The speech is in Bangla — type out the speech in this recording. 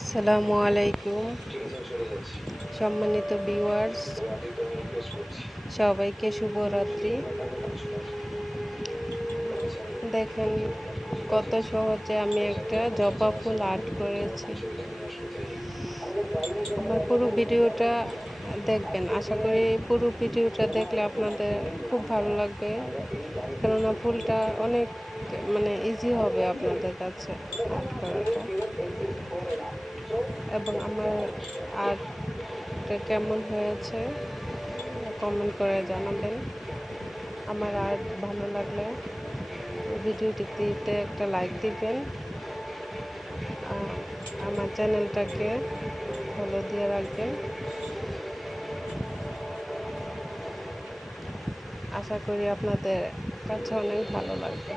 আসসালামু আলাইকুম। সম্মানিত ভিউয়ার্স সবাইকে শুভরাত্রি। দেখেন কত সহজে আমি একটা জবা ফুল আর্ট করেছি। আমার পুরো ভিডিওটা দেখবেন। আশা করি পুরো ভিডিওটা দেখলে আপনাদের খুব ভালো লাগবে। কেননা ফুলটা অনেক মানে ইজি হবে আপনাদের কাছে আর্ট করাটা। এবং আমার আর্টটা কেমন হয়েছে কমেন্ট করে জানাবেন। আমার আর্ট ভালো লাগলে ভিডিওটিতে একটা লাইক দিবেন। আমার চ্যানেলটাকে ফলো দিয়ে রাখবেন। আশা করি আপনাদের কাছে অনেক ভালো লাগবে।